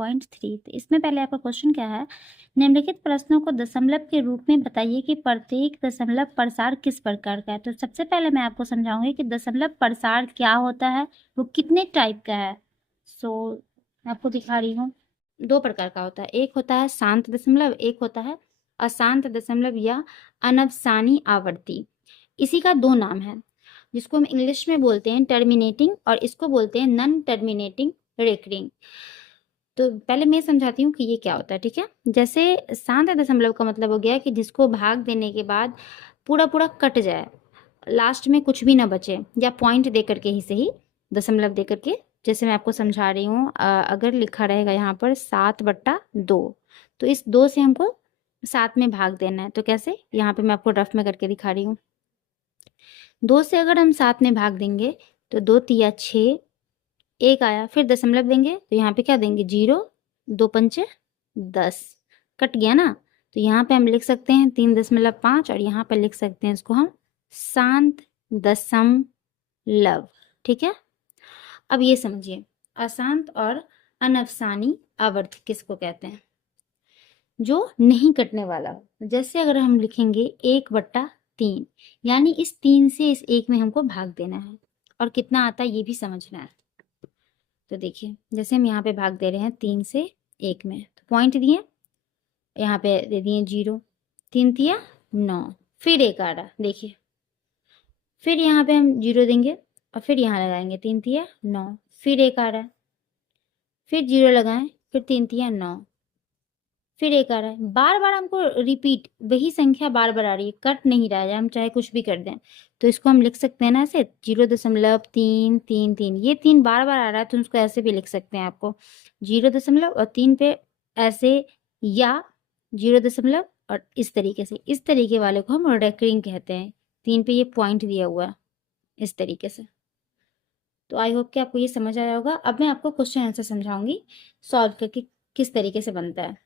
0.3। तो इसमें पहले आपका क्वेश्चन क्या है, निम्नलिखित प्रश्नों को दशमलव के रूप में बताइए कि प्रत्येक दशमलव प्रसार किस प्रकार का है। तो सबसे पहले मैं आपको समझाऊंगी कि दशमलव प्रसार क्या होता है, वो कितने टाइप का है। मैं आपको दिखा रही हूँ, 2 प्रकार का होता है। एक होता है शांत दशमलव, एक होता है अशांत दशमलव या अनवसानी आवर्ती। इसी का 2 नाम है, जिसको हम इंग्लिश में बोलते हैं टर्मिनेटिंग और इसको बोलते हैं नॉन टर्मिनेटिंग रेकरिंग। तो पहले मैं समझाती हूँ कि ये क्या होता है, ठीक है। जैसे शांत दशमलव का मतलब हो गया कि जिसको भाग देने के बाद पूरा पूरा कट जाए, लास्ट में कुछ भी ना बचे, या पॉइंट दे करके ही सही, दशमलव दे करके। जैसे मैं आपको समझा रही हूँ, अगर लिखा रहेगा यहाँ पर 7/2, तो इस 2 से हमको 7 में भाग देना है। तो कैसे, यहाँ पे मैं आपको रफ में करके दिखा रही हूँ। 2 से अगर हम 7 में भाग देंगे तो 2 तिया 6, 1 आया, फिर दशमलव देंगे तो यहाँ पे क्या देंगे 0, 2 पंचे 10, कट गया ना। तो यहाँ पे हम लिख सकते हैं 3.5 और यहाँ पे लिख सकते हैं इसको हम शांत दशमलव, ठीक है। अब ये समझिए, अशांत और अनवसानी आवर्त किसको कहते हैं, जो नहीं कटने वाला। जैसे अगर हम लिखेंगे 1/3, यानी इस 3 से इस 1 में हमको भाग देना है, और कितना आता है ये भी समझना है। तो देखिए, जैसे हम यहाँ पे भाग दे रहे हैं 3 से 1 में, तो पॉइंट दिए, यहाँ पे दे दिए 0, 3 तिया 9, फिर 1 आ रहा, देखिए, फिर यहाँ पे हम 0 देंगे और फिर यहाँ लगाएंगे 3 तिया 9, फिर 1 आ रहा है, फिर 0 लगाएं, फिर 3 तिया 9, फिर 1 आ रहा है। बार बार हमको रिपीट वही संख्या बार बार आ रही है, कट नहीं रहा है, हम चाहे कुछ भी कर दें। तो इसको हम लिख सकते हैं ना ऐसे 0.333, ये 3 बार बार आ रहा है, तो उसको ऐसे भी लिख सकते हैं आपको 0 और 3 पे ऐसे, या 0 और इस तरीके से। इस तरीके वाले को हम रेकरिंग कहते हैं, 3 पे ये पॉइंट दिया हुआ है इस तरीके से। तो आई होप कि आपको ये समझ आया होगा। अब मैं आपको क्वेश्चन आंसर समझाऊंगी सॉल्व करके किस तरीके से बनता है।